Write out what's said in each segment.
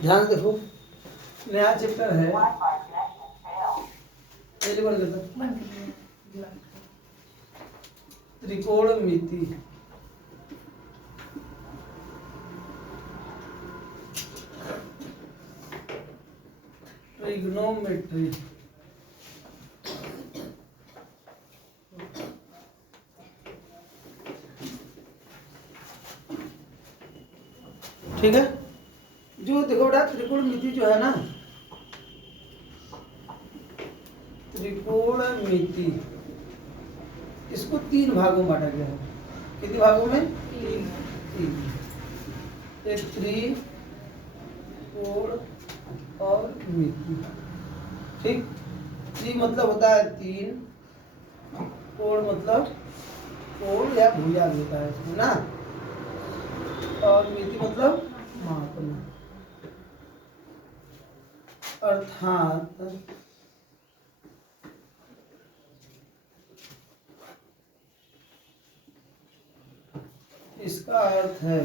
ध्यान से देखो, नया चैप्टर है, पहले बंद करता, त्रिकोणमिति। ट्रिग्नोमेट्री। ठीक है, जो देखो बेटा त्रिकोणमिति जो है ना, त्रिकोणमिति इसको 3 भागों में बांटा गया है। कितने भागों में? 3। एक त्रिकोण और मिति। ठीक, त्रि मतलब होता है 3, कोण मतलब कोण या भुजा होता है इसमें ना, और मिति मतलब मापना। अर्थात इसका अर्थ है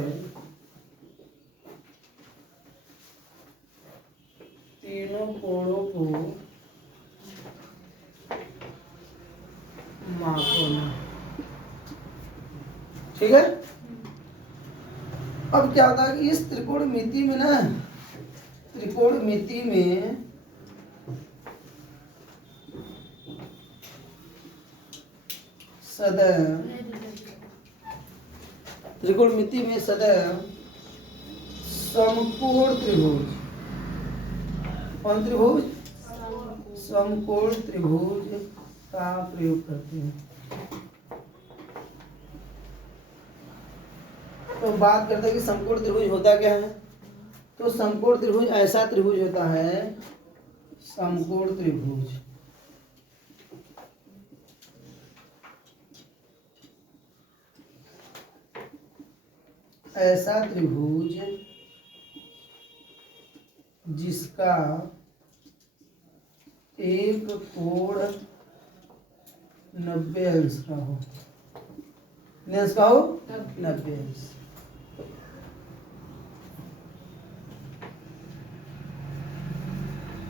तीनों कोणों को मापना। ठीक है, अब क्या होता है कि इस त्रिकोणमिति में ना, त्रिकोणमिति में सदैव, त्रिकोणमिति में सदैव समकोण त्रिभुज, कौन त्रिभुज? समकोण त्रिभुज का प्रयोग करते हैं। तो बात करते हैं कि समकोण त्रिभुज होता क्या है। तो समकोण त्रिभुज ऐसा त्रिभुज होता है, समकोण त्रिभुज ऐसा त्रिभुज जिसका एक कोण 90 अंश का हो। कितने अंश का हो? 90 अंश।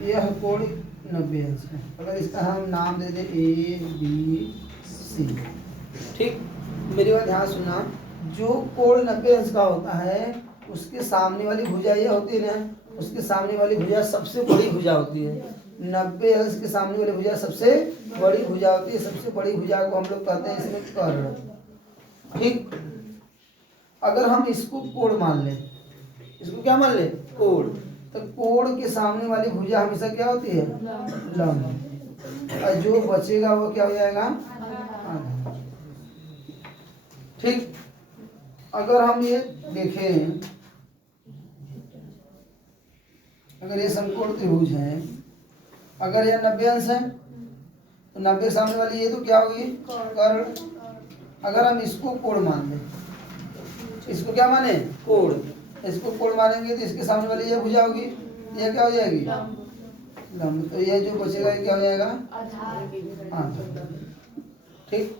यह कोण 90 अंश है। अगर इसका हम नाम दे दें ABC। ठीक, मेरी बात ध्यान सुनना, जो कोण 90 अंश का होता है उसके सामने वाली भुजा ये होती है ना, उसके सामने वाली भुजा सबसे बड़ी भुजा होती है। 90 अंश के सामने वाली भुजा सबसे बड़ी भुजा होती है। सबसे बड़ी भुजा को हम लोग कहते हैं इसमें कर्ण। ठीक, अगर हम इसको कोण मान लें, इसको क्या मान लें? कोण। तो कोण के सामने वाली भुजा हमेशा क्या होती है? लंब। और जो बचेगा वो क्या हो जाएगा? आधा। ठीक, अगर हम ये देखें, अगर ये समकोण त्रिभुज है, अगर यह 90 अंश है तो 90 के सामने वाली ये तो क्या होगी? कर्ण। अगर हम इसको कोण मान लें, इसको क्या माने? कोण। इसको कोण मानेंगे तो इसके सामने वाली ये भुजा होगी, ये क्या हो जाएगी? लंब। तो ये जो बचेगा ये क्या हो जाएगा? आधा। ठीक,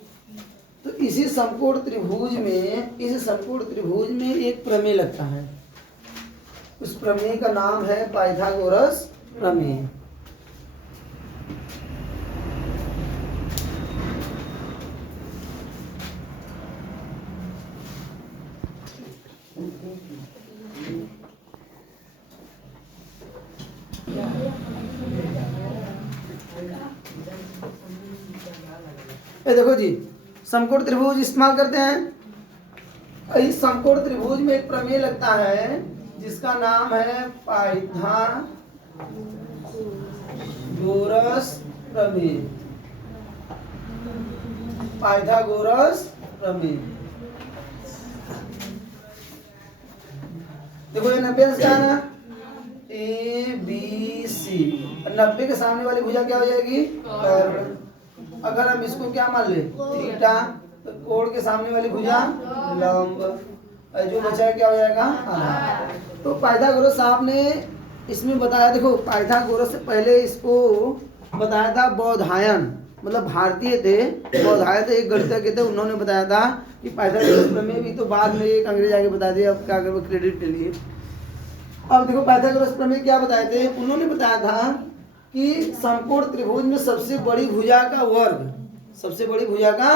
तो इसी समकोण त्रिभुज में, इस समकोण त्रिभुज में एक प्रमेय लगता है। उस प्रमेय का नाम है पाइथागोरस प्रमेय। ये देखो जी, समकोण त्रिभुज इस्तेमाल करते हैं। इस समकोण त्रिभुज में एक प्रमेय लगता है जिसका नाम है पाइथागोरस प्रमेय। पाइथागोरस प्रमेय। देखो ये 90 अंश का है ना, ABC। 90 के सामने वाली भुजा क्या हो जाएगी? कर्ण। अगर हम इसको क्या मान ले? थीटा। तो कोण के सामने वाली भुजा लंब। जो बचा है क्या हो जाएगा? आधा। तो पाइथागोरस साहब ने इसमें बताया, देखो पाइथागोरस से पहले इसको बताया था बौधायन, मतलब भारतीय थे, बौधायन थे, एक गणितज्ञ थे, उन्होंने बताया था कि पाइथागोरस प्रमेय भी। तो बाद में एक अंग्रेज आके बता दिया, अब क्या करें, क्रेडिट के लिए। अब देखो पाइथागोरस प्रमेय क्या बताए थे, उन्होंने बताया था कि समकोण त्रिभुज में सबसे बड़ी भुजा का वर्ग, सबसे बड़ी भुजा का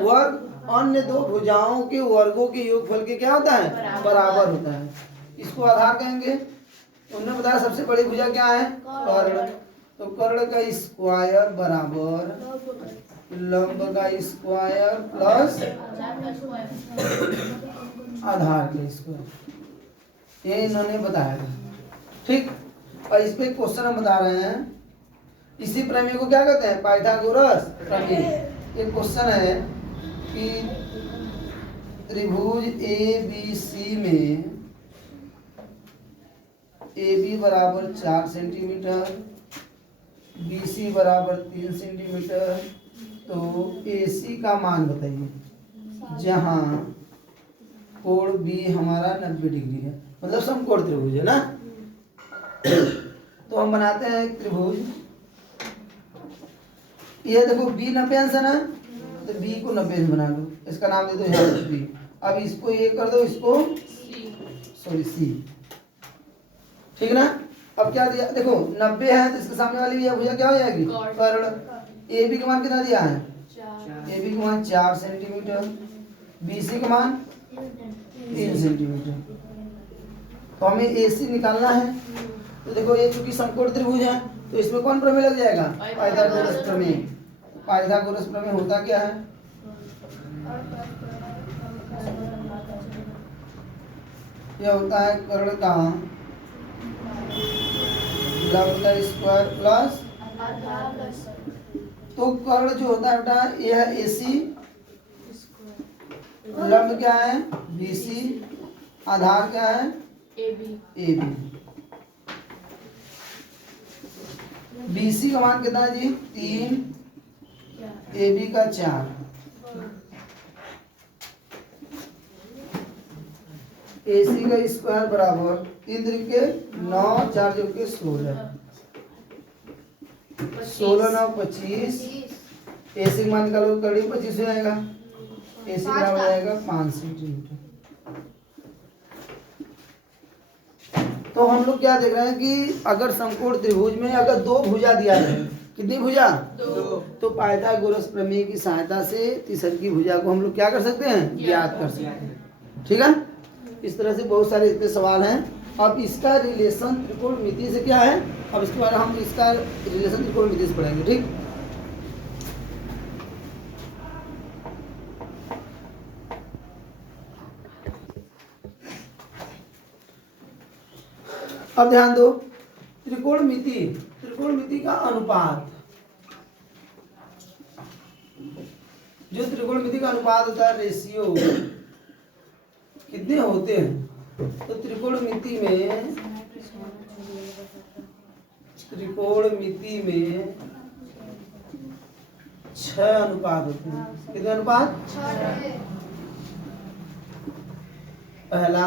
वर्ग अन्य दो भुजाओं के वर्गों के योगफल के क्या होता है, बराबर होता है। इसको आधार कहेंगे। उन्होंने बताया सबसे बड़ी भुजा क्या है, कर्ण। तो कर्ण का स्क्वायर बराबर लंब का स्क्वायर प्लस आधार का स्क्वायर, ये इन्होंने बताया था। ठीक, और इस पे क्वेश्चन हम बता रहे हैं। इसी प्रमेय को क्या कहते हैं, पाइथागोरस प्रमेय। एक क्वेश्चन है कि त्रिभुज ए बी सी में ए बी बराबर 4 सेंटीमीटर, बी सी बराबर 3 सेंटीमीटर, तो ए सी का मान बताइए जहाँ कोण बी हमारा 90 डिग्री है, मतलब समकोण त्रिभुज है ना। तो हम बनाते हैं एक त्रिभुज, ये देखो बी 90 अंश है ना, तो बी को 90 अंश बना लो, इसका नाम दे दो यहाँ बी। अब इसको ये कर दो, इसको सॉरी सी, ठीक ना। अब क्या दिया, देखो 90 है तो इसके सामने वाली भी भुजा क्या हो जाएगी, कर्ण। ए बी का मान कितना दिया है, ए बी का मान 4 सेंटीमीटर, बी सी का मान 3 सेंटीमीटर। तो हमें ए सी निकालना है। तो देखो ये चूंकि समकोण त्रिभुज है तो इसमें कौन प्रमेय लग जाएगा, पाइथागोरस प्रमेय। पाइथागोरस प्रमेय होता क्या है, यह होता है कर्ण का लंब का स्क्वायर प्लस, तो कर्ण जो होता है बेटा ये है ए सी, लंब क्या है बी सी, आधार क्या है ए बी। बी सी का मान कितना है जी 3, ए बी का 4, ए सी का स्क्वायर बराबर 3 त्रिके 9, 4 जोड़ 16, 16 9 25, ए सी का मान निकालो करीब 25 हो जाएगा, ए सी बराबर आएगा 5 सेंटीमीटर। तो हम लोग क्या देख रहे हैं कि अगर समकोण त्रिभुज में अगर दो भुजा दिया है, कितनी भुजा, दो, तो पाइथागोरस प्रमेय की सहायता से तीसरी भुजा को हम लोग क्या कर सकते हैं, ज्ञात कर सकते हैं। ठीक है, इस तरह से बहुत सारे इतने सवाल हैं। अब इसका रिलेशन त्रिकोणमिति से क्या है, अब इसके बाद हम इसका रिलेशन त्रिकोणमिति से पढ़ेंगे। ठीक, अब ध्यान दो, त्रिकोणमिति, त्रिकोणमिति का अनुपात, जो त्रिकोणमिति का अनुपात होता है रेशियो, कितने होते हैं, तो त्रिकोणमिति में 6 अनुपात होते हैं। कितने अनुपात, पहला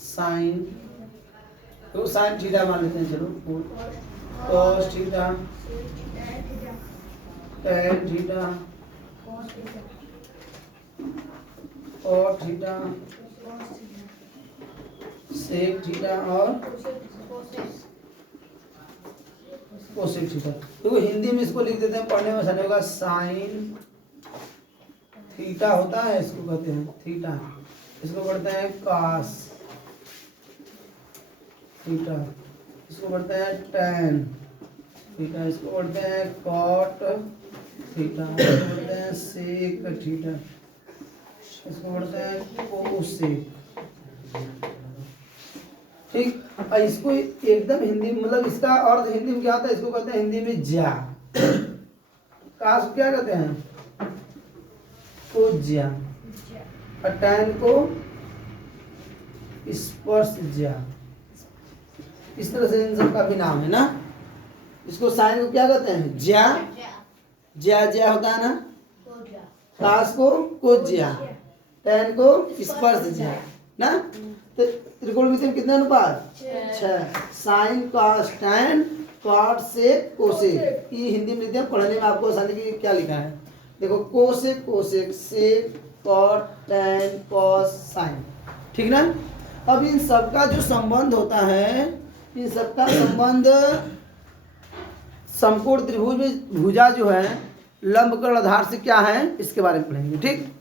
साइन, तो साइन थीटा मान लेते हैं, चलो cos theta, tan theta, cot theta, sec theta और कोसेक थीटा। देखो हिंदी में इसको लिख देते हैं, पढ़ने में आसानी होगा। साइन थीटा होता है, इसको कहते हैं थीटा, इसको पढ़ते हैं कॉस थीटा, इसको पढ़ते हैं टैन थीटा, इसको पढ़ते हैं कॉट थीटा, इसको पढ़ते हैं सेक थीटा, इसको पढ़ते हैं कोसेक। ठीक, और इसको एकदम हिंदी मतलब इसका अर्थ हिंदी में क्या होता है, इसको कहते हैं हिंदी में ज्या, काश क्या कहते हैं, को ज्या, और टैन को स्पर्श ज्या। इस तरह से इन सबका भी नाम है ना। इसको साइन को क्या कहते हैं, ज्या, ज्या ज्या होता है ना, काश को ज्या, टैन को स्पर्श ज्या ना। तो त्रिकोणमिति में कितने अनुपात, 6, sine cos tan cot sec cosec. ये हिंदी में लिखते पढ़ने में आपको आसानी की क्या लिखा है, देखो cosec cosec sec cot tan cos sine, ठीक ना। अब इन सबका जो संबंध होता है, इन सबका संबंध समकोण त्रिभुज में भुजा जो है लंबकर्ण आधार से क्या है इसके बारे में पढ़ेंगे। ठीक,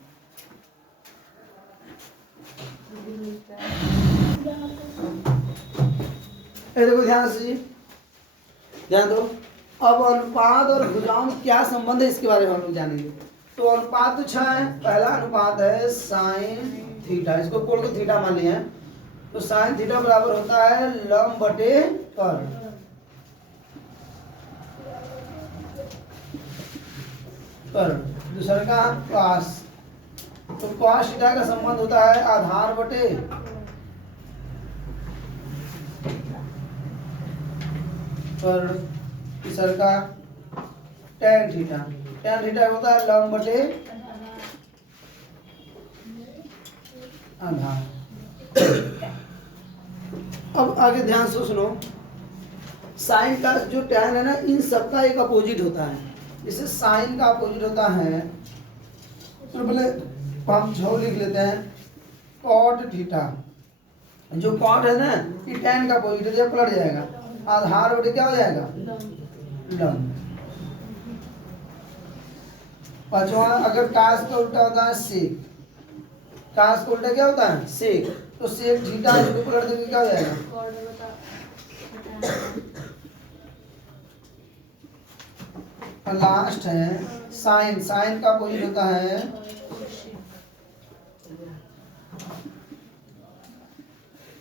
ये देखो ध्यान से, ध्यान दो। अब अनुपात और भुजाओं में क्या संबंध है इसके बारे में हम लोग जानेंगे। तो अनुपात तो 6 है। पहला अनुपात है साइन थीटा, इसको कोण को थीटा मान लिया है। तो साइन थीटा बराबर होता है लंब बटे कर्ण। दूसरा का कॉस, तो कॉस थीटा का संबंध होता है आधार बटे कर्ण। तीसरा का tan थीटा, tan थीटा होता है लंब बटे आधार। अब आगे ध्यान से सुनो, साइन का जो tan है ना, इन सबका एक अपोजिट होता है। जैसे साइन का अपोजिट होता है, तो पहले हम 6 लिख लेते हैं, कॉट थीटा। जो कॉट है ना, ये tan का अपोजिट है, जब पलट जाएगा आधार बटे क्या हो जाएगा लंब। पांचवा, अगर कास का उल्टा होता है सेक, कास का उल्टा क्या होता है सेक, तो सेक थीटा इसको पलट देंगे क्या हो जाएगा। और लास्ट है साइन, साइन का अपोजिट होता है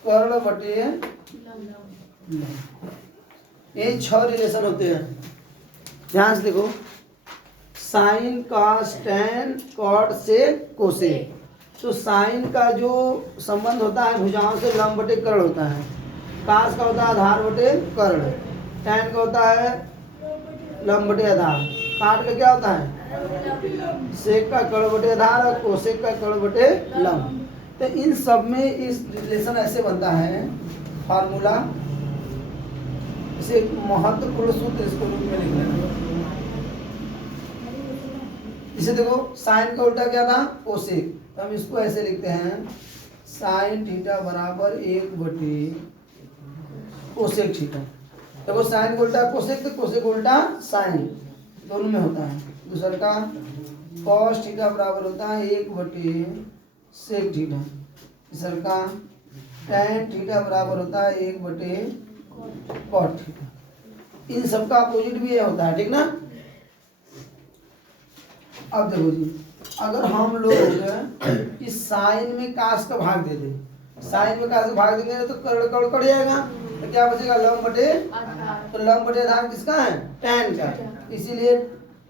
कर्ण बटे लंब। ये 6 रिलेशन होते हैं, ध्यान से देखो। Sine cos tan cot sec cosec. तो साइन का जो संबंध होता है भुजाओं से लंब बटे कर्ण होता है। कास का होता है आधार बटे कर्ण। टैन का होता है लंब बटे आधार। काट का क्या होता है सेक का कर्ण बटे आधार और कोसेक का कर्ण बटे लंब। तो इन सब में इस रिलेशन ऐसे बनता है फार्मूला, इसे महत्वपूर्ण सूत्र इसको रूप में लिख लेना। इसे देखो, साइन का उल्टा क्या था कोसेक, तो हम इसको ऐसे लिखते हैं साइन थीटा बराबर 1 बटे कोसेक थीटा। देखो साइन का उल्टा कोसेक, तो कोसेक उल्टा साइन, दोनों में होता है। दूसरा का कॉस थीटा बराबर होता है 1 बटे सेक थीटा। तीसरा का टैन थीटा बराबर होता है 1 बटे कॉट थीटा। इन सबका अपोजिट भी ये होता है, ठीक ना। अब देखो जी, अगर हम लोग इस साइन में कास का भाग दे दें, साइन में कास का भाग देंगे तो कर्ण कर्ण कट जाएगा, तो क्या बचेगा लंब बटे। तो लंब बटे आधार किसका है टैन का, इसीलिए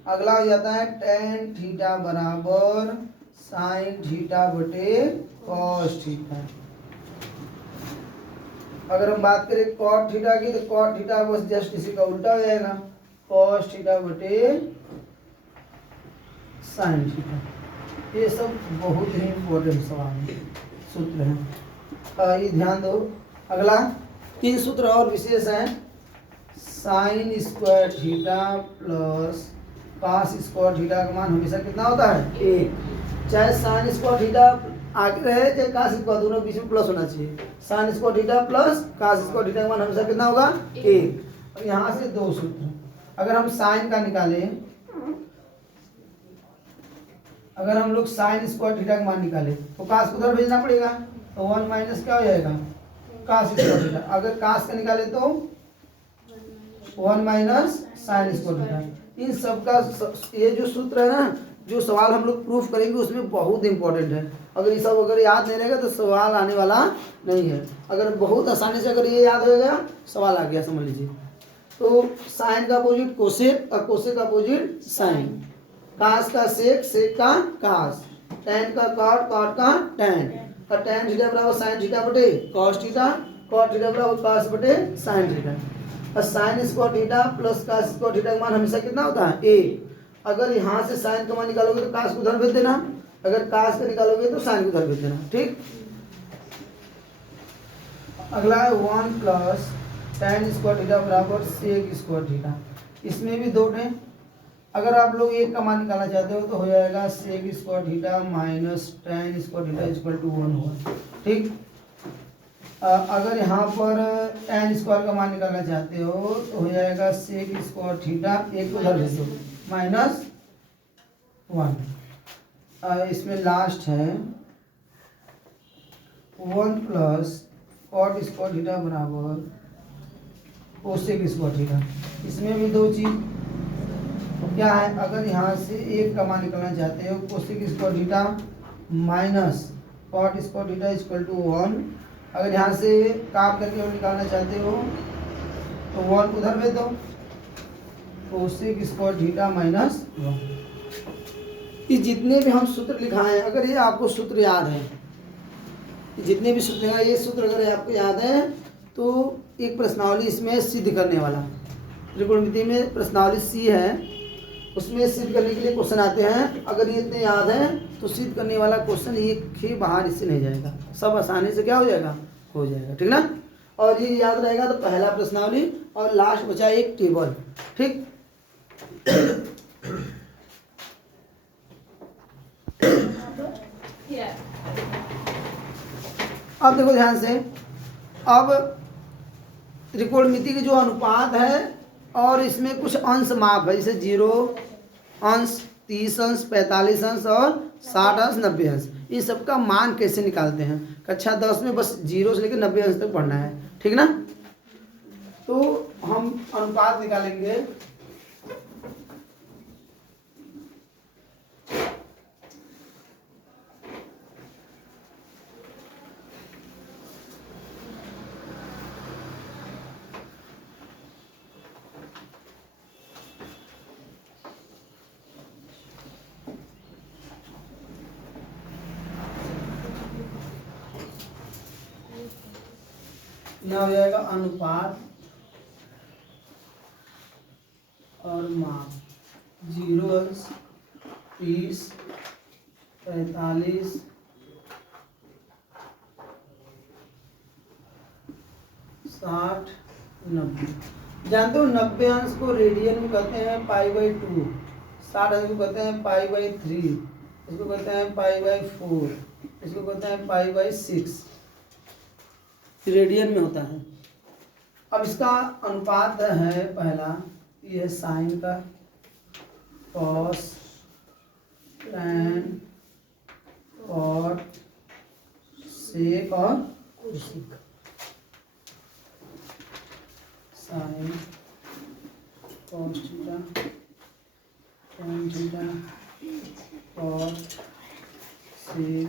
अगला हो जाता है टैन थीटा बराबर साइन थीटा बटे कॉस थीटा। अगर हम बात करें कॉट थीटा की, तो कॉट थीटा बस जस्ट इसी का उल्टा हो जाएगा, कॉस थीटा बटे साइन थीटा। ये सब बहुत ही इम्पोर्टेंट सवाल है, सूत्र हैं, ये ध्यान दो। अगला 3 सूत्र और विशेष हैं। Sign square theta plus cos square theta का मान हमेशा कितना होता है 1। चाहे साइन स्क्वायर थीटा आगे रहे चाहे कास स्क्वायर, दोनों बीच में प्लस होना चाहिए। Sine square theta plus cos square theta का मान हमेशा कितना होगा 1। और यहाँ से 2 सूत्र, अगर हम साइन का निकालें, अगर हम लोग साइन स्क्वायर थीटा का मान निकालें तो कास को उधर भेजना पड़ेगा, तो 1 माइनस क्या हो जाएगा कास स्क्वायर थीटा। अगर कास का निकाले तो 1 माइनस साइन स्क्वायर थीटा। इन सब का ये जो सूत्र है ना, जो सवाल हम लोग प्रूफ करेंगे उसमें बहुत इंपॉर्टेंट है। अगर ये सब अगर याद नहीं रहेगा तो सवाल आने वाला नहीं है। अगर बहुत आसानी से अगर ये याद हो गया सवाल आ गया, समझ लीजिए। तो साइन का अपोजिट कोसेक और कोसेक का अपोजिट साइन, कास का सेक, सेक का कास, टैन का कॉट, कॉट का टैन, और टैन थीटा बराबर साइन थीटा बटे कॉस थीटा, कॉट थीटा बराबर कॉस बटे साइन थीटा। और sine square theta plus cos square theta का मान हमेशा कितना होता है 1। अगर यहाँ से साइन का मान निकालोगे तो कास को उधर भेज देना, अगर कास का निकालोगे तो साइन को उधर भेज देना, ठीक। अगला है 1 प्लस टैन स्क्वायर थीटा बराबर सेक स्क्वायर थीटा। इसमें भी 2 हैं। अगर आप लोग 1 का मान निकालना चाहते हो तो हो जाएगा sec square theta minus tan square theta equal to 1 होगा, ठीक। अगर यहाँ पर tan स्क्वायर का मान निकालना चाहते हो तो हो जाएगा सेक स्क्वायर थीटा, एक उधर भेज दो, -1। इसमें लास्ट है 1 प्लस कॉट स्क्वायर थीटा बराबर कोसेक स्क्वायर थीटा। इसमें भी दो चीज तो क्या है, अगर यहाँ से एक का मान निकालना चाहते हो cosec square theta minus cot square theta equal to 1। अगर यहाँ से काट करके और निकालना चाहते हो तो 1 उधर भेज दो, कोसेक स्क्वायर थीटा -1। ये जितने भी हम सूत्र लिखाए हैं, अगर ये आपको सूत्र याद है, जितने भी सूत्र हैं ये सूत्र अगर आपको याद है तो एक प्रश्नावली इसमें सिद्ध करने वाला, त्रिकोणमिति में प्रश्नावली सी है, उसमें सिद्ध करने के लिए क्वेश्चन आते हैं। अगर ये इतने याद है तो सिद्ध करने वाला क्वेश्चन एक ही बाहर इससे नहीं जाएगा, सब आसानी से क्या हो जाएगा, हो जाएगा। ठीक ना, और ये याद रहेगा तो पहला प्रश्नावली और लास्ट बचा एक टेबल। ठीक, अब देखो ध्यान से, अब त्रिकोणमिति के जो अनुपात है और इसमें कुछ अंश माप है, जैसे 0 अंश, 30 अंश, 45 अंश और 60 अंश, 90 अंश, इन सब का मान कैसे निकालते हैं। कक्षा 10 में बस 0 से लेकर 90 अंश तक पढ़ना है। ठीक ना, तो हम अनुपात निकालेंगे। यह हो जाएगा अनुपात और माप, 0 अंश, 30, 45, 60, 90। जानते हो 90 अंश को रेडियन में कहते हैं π/2, 60 अंश को कहते हैं π/3, इसको कहते हैं π/4, इसको कहते हैं π/6, रेडियन में होता है। अब इसका अनुपात है पहला, ये साइन का, कॉस, टैन, कॉट, सेक और cosec. Sine, cos theta, tan theta, cot, sec,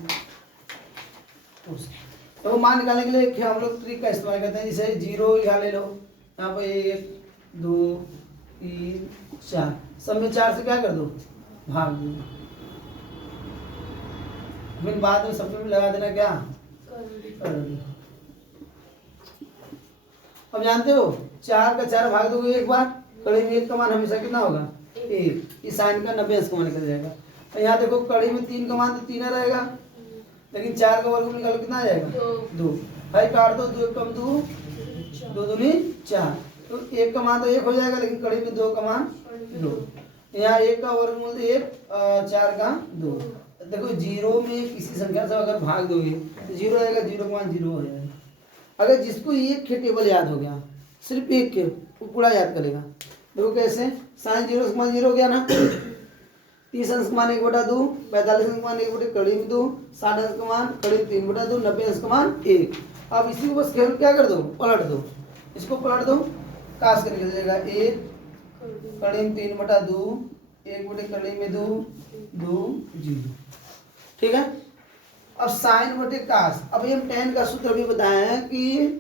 cosec. तो मान निकालने के लिए हम लोग ट्रिक का इस्तेमाल करते हैं, जैसे 0 यहाँ ले लो, यहाँ पर 1 2 3 4, सब में 4 से क्या कर दो, भाग दो, फिर बाद में सब में लगा देना, क्या कर दो। अब जानते हो 4 का 4 भाग दोगे एक बार, कड़ी में 1 का मान हमेशा कितना होगा, 1। इस साइन का 90 अंश का मान निकल जाएगा। और यहाँ देखो कड़ी में 3 का मान तो 3 रहेगा, लेकिन 4 का वर्ग निकालो कितना आ जाएगा, 2। भाई काट दो, 2 कम 2, 2 दूनी 4, तो 1 का मान तो 1 हो जाएगा, लेकिन कड़ी में 2 का मान 2। यहाँ 1 का वर्गमूल 1, 4 का 2। देखो 0 में किसी संख्या से अगर भाग दोगे तो 0 आएगा, 0 का मान 0 हो जाएगा। अगर जिसको एक के टेबल याद हो गया, सिर्फ एक के, वो पूरा याद करेगा। देखो कैसे, साइन 0 का मान 0 हो गया ना, 30 अंश का मान 1/2, 45 अंश का मान 1 कड़ी में 2, 60 अंश का मान कड़ी में 3/2, 90 अंश का मान 1। अब इसी को बस क्या कर दो, पलट दो, इसको पलट दो, काश करके जाएगा 1 कड़ी में 3/2, 1 कड़ी में 2, 2 0। ठीक है, अब साइन बटे काश। अब ये हम tan का सूत्र भी बताए हैं कि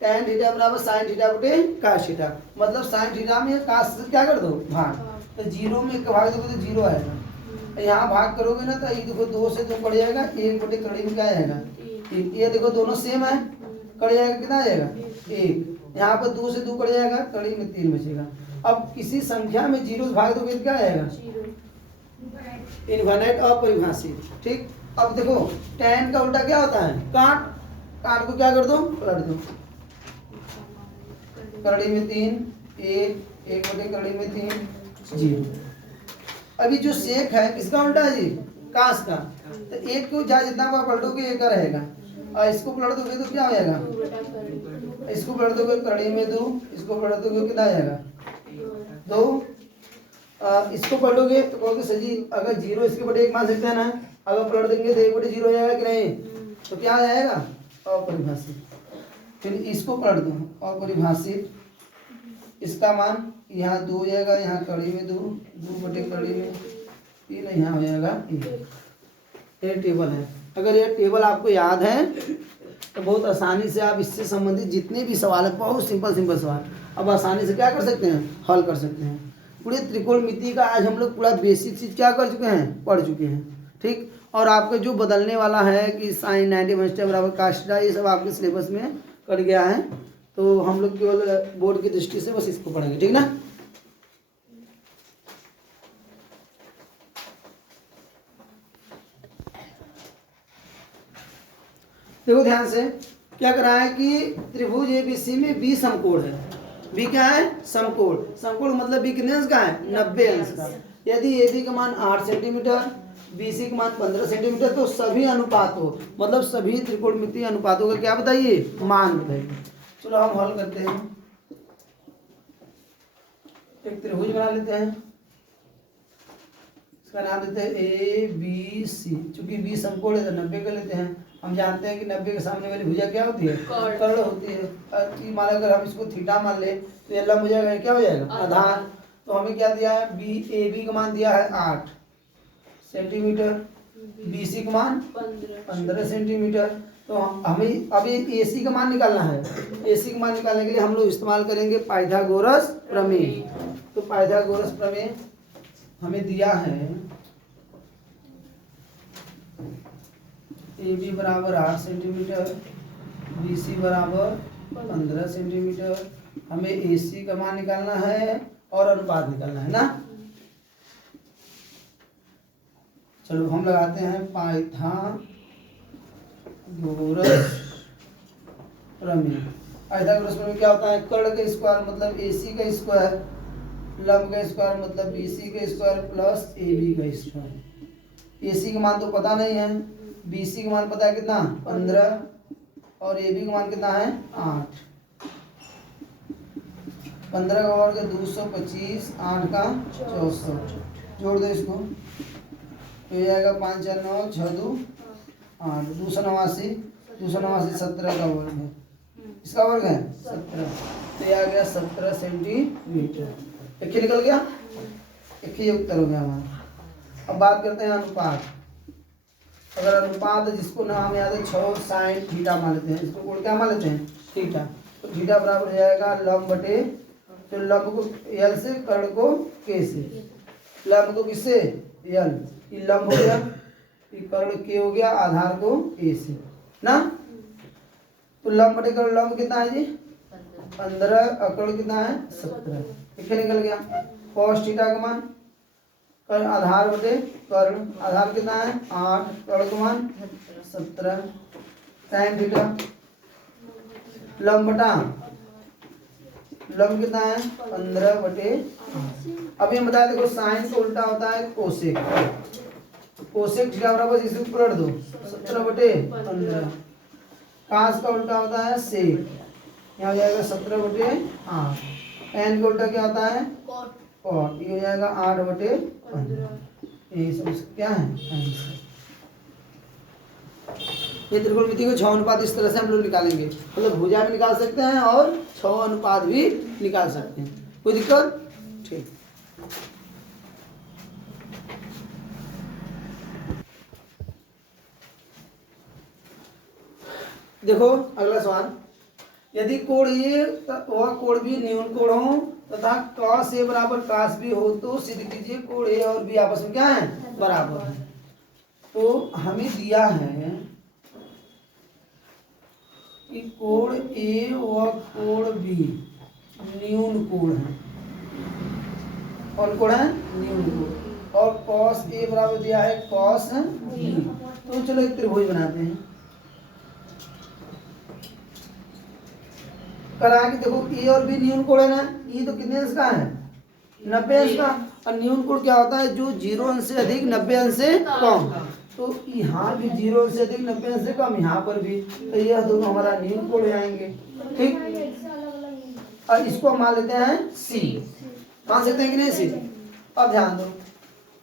tan थीटा बराबर साइन थीटा बटे काश थीटा, मतलब साइन थीटा में काश से क्या कर दो, भाग। तो 0 में भाग दोगे तो 0 आएगा, यहाँ भाग करोगे ना तो ये देखो 2 से 2 कट जाएगा, 1 बटे कड़ी में क्या आएगा, 3। ये देखो दोनों सेम है, कट जाएगा कितना आ जाएगा, 1। यहाँ पर 2 से 2 कट जाएगा, कड़ी में 3 बचेगा। अब किसी संख्या में 0 से भाग दोगे तो क्या आएगा, इनफिनिट अपरिभाषित। ठीक, अब देखो tan का उल्टा क्या होता है, काट, काट को क्या कर दो, पलट दो, कड़ी में 3, 1 बटे कड़ी में 3 0। अभी जो सेक है किसका उल्टा है जी, काश का, तो 1 को जहाँ जितना बार पलटोगे 1 का रहेगा, और इसको पलट दोगे तो क्या हो जाएगा, इसको पलट दोगे कड़ी में 2, इसको पलट दोगे कितना आ जाएगा 2। इसको पलटोगे तो कहोगे सर जी अगर 0 इसके बटे 1 मान सकते हैं ना, अगर पलट देंगे तो 1 बटे 0 हो जाएगा कि नहीं, तो क्या आ जाएगा अपरिभाषित। फिर इसको पलट दो अपरिभाषित, इसका मान यहाँ 2 हो जाएगा, यहाँ कड़ी में 2, 2 बटे कड़ी में 3, यहाँ हो जाएगा 1। ये टेबल है। अगर ये टेबल आपको याद है तो बहुत आसानी से आप इससे संबंधित जितने भी सवाल है, बहुत सिंपल सवाल अब आसानी से क्या कर सकते हैं, हल कर सकते हैं। पूरे त्रिकोणमिति का आज हम लोग पूरा बेसिक चीज़ क्या कर चुके हैं, पढ़ चुके हैं। ठीक, और आपके जो बदलने वाला है कि साइन 90 माइनस बराबर cos थीटा, ये सब आपके सिलेबस में कट गया है, तो हम लोग केवल बोर्ड की दृष्टि से बस इसको पढ़ेंगे। ठीक ना। देखो ध्यान से, क्या करा है कि त्रिभुज एबीसी में बी समकोण है। बी क्या है, समकोण। समकोण मतलब बी कितने अंश का है, 90 अंश का। यदि ए बी का मान 8 सेंटीमीटर, बी सी का मान 15 सेंटीमीटर, तो सभी अनुपातों मतलब सभी त्रिकोणमितीय अनुपातों का क्या बताइए, मान बताइए। चलो हम हल करते हैं। एक त्रिभुज बना लेते हैं, इसका नाम देते हैं ए बी सी। चूंकि बी समकोण है तो 90 कर लेते हैं। हम जानते हैं कि 90 के सामने वाली भुजा क्या होती है, कर्ण होती है। मान अगर हम इसको थीटा मान ले तो ये लंब हो जाएगा, क्या हो जाएगा, आधार। तो हमें क्या दिया है, बी ए बी का मान दिया है 8 सेंटीमीटर, बी सी का मान 15 सेंटीमीटर। तो हमें अभी ए सी का मान निकालना है। ए सी का मान निकालने के लिए हम लोग इस्तेमाल करेंगे पाइथागोरस प्रमेय। तो पाइथागोरस प्रमेय हमें दिया है ए बी बराबर 8 सेंटीमीटर, बी सी बराबर 15 सेंटीमीटर। हमें ए सी का मान निकालना है और अनुपात निकालना है ना। चलो हम लगाते हैं पाइथागोरस प्रमेय। पाइथागोरस प्रमेय क्या होता है, कर्ण का स्क्वायर मतलब ए सी का स्क्वायर, लंब का स्क्वायर मतलब बी सी का स्क्वायर प्लस ए बी का स्क्वायर। ए सी का मान तो पता नहीं है, बी सी का मान पता है कितना 15, और ए बी का मान कितना है 8। 15 का वर्ग 225, 8 का 64, जोड़ दो इसको तो ये आएगा 5 4 9 6 2 8, 289, 289 17 का वर्ग है, इसका वर्ग है 17, तो ये आ गया 17 सेंटीमीटर। एक ही निकल गया, एक ही उत्तर हो गया हमारा। अब बात करते हैं अनुपात। अगर अनुपात जिसको नाम याद है 6 साइन थीटा मान लेते हैं, इसको कोण क्या मान लेते हैं, थीटा। तो थीटा बराबर हो जाएगा लंब बटे, तो लंब को एल से, कर्ण को के से। लंब को किससे, एल, ये लंब हो गया, ये कर्ण के हो गया, आधार को ए से ना। तो लंब बटे कर्ण, लंब कितना है जी 15, कर्ण कितना है 17, ठीक है निकल गया। कॉस थीटा का मान, कर्ण आधार बटे कर्ण, आधार कितना है 8, कर्ण का मान 17, साइन थीटा लंब बटा लंब कितना है 15 बटे। अभी हम बताए देखो साइन का उल्टा होता है कोसेक। कोसेक थीटा बराबर इसे पलट दो 17 बटे 15। कास का उल्टा होता है सेक, यहाँ हो जाएगा 17 बटे 8। एन का उल्टा क्या होता है कॉट, ये हो जाएगा 8 बटे 15। ये सब क्या है आंसर। ये त्रिकोणमिति के 6 अनुपात इस तरह से हम लोग निकालेंगे, मतलब भुजा भी निकाल सकते हैं और 6 अनुपात भी निकाल सकते हैं। कोई दिक्कत, ठीक। देखो अगला सवाल, यदि कोण ए वह कोण भी न्यून कोण हो तथा कॉस ए बराबर कास बी हो तो सिद्ध कीजिए कोण ए और बी आपस में क्या है, बराबर है। तो हमें दिया है कि कोण ए व कोण बी न्यून कोण है। कौन कोण है, न्यून कोण। और कॉस ए बराबर दिया है कॉस बी। तो चलो एक त्रिभुज बनाते हैं। करा कि देखो ए और बी न्यून कोण है ना, ये तो कितने अंश का है 90 अंश का। और न्यून कोण क्या होता है, जो 0 अंश से अधिक 90 अंश से कम। तो यहाँ भी 0 से अधिक 90 अंश से कम, यहाँ पर भी, तो यह दोनों हमारा न्यून कोण आएंगे। ठीक, और इसको हम मान लेते हैं सी, मान सकते हैं कि नहीं सी। अब ध्यान दो,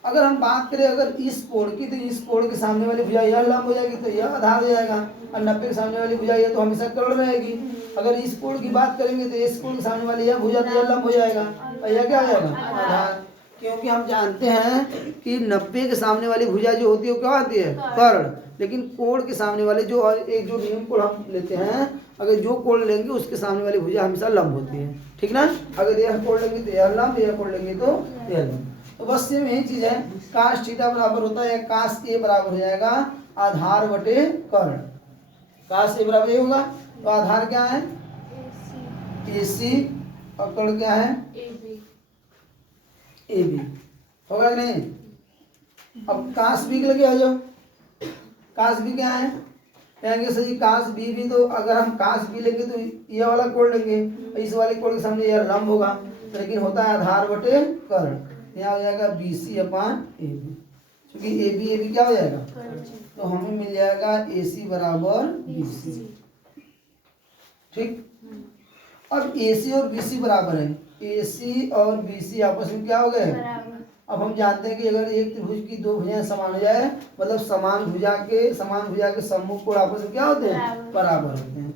अगर हम बात करें अगर इस कोण की, तो इस कोण के सामने वाली भुजा यह लंब हो जाएगी, तो यह आधार हो जाएगा, और 90 के सामने वाली भुजा यह तो हमेशा कर्ण रहेगी। अगर इस कोण की बात करेंगे तो इस कोण के सामने वाली यह भुजा तो यह लंब हो जाएगा, और यह क्या हो जाएगा आधार। क्योंकि हम जानते हैं कि 90 के सामने वाली भुजा जो होती है वो क्या होती है कर्ण, लेकिन कोण के सामने वाले जो एक जो न्यून कोण हम लेते हैं, अगर जो कोण लेंगे उसके सामने वाली भुजा हमेशा लंब होती है। ठीक ना, अगर यह कोण लेंगे तो यह लंब, यह कोण लेंगे तो यह लंब। तो बस सेम यही चीज है, काश थीटा बराबर होता है काश ए बराबर हो जाएगा आधार बटे कर्ण। काश ए बराबर ये होगा, तो आधार क्या है AC, और कर्ण क्या है AB, होगा कि नहीं। अब काश बी के लगे आ जाओ, काश बी क्या है, कहेंगे सर जी काश बी भी, तो अगर हम काश बी लेंगे तो ये वाला कोण लेंगे, इस वाले कोण के सामने यह लंब होगा, लेकिन होता है आधार बटे कर्ण। यहाँ हो जाएगा BC अपान AB, क्योंकि AB क्या हो जाएगा, तो हमें मिल जाएगा AC बराबर BC। ठीक, अब AC और BC बराबर है, AC और BC आपस में क्या हो गए। अब हम जानते हैं कि अगर एक त्रिभुज की दो भुजाएं समान हो जाए, मतलब समान भुजा के सम्मुख कोण आपस में क्या होते हैं बराबर होते हैं।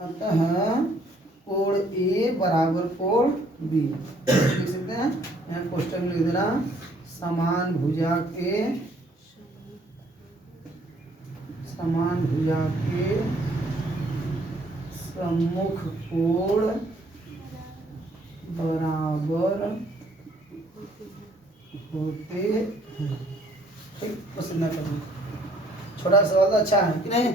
अतः कोण A बराबर कोण B, लिख सकते हैं यहाँ क्वेश्चन लिख देना, समान भुजा के सम्मुख कोण बराबर होते हैं। ठीक, पसंद ना करना, छोटा सवाल अच्छा है कि नहीं।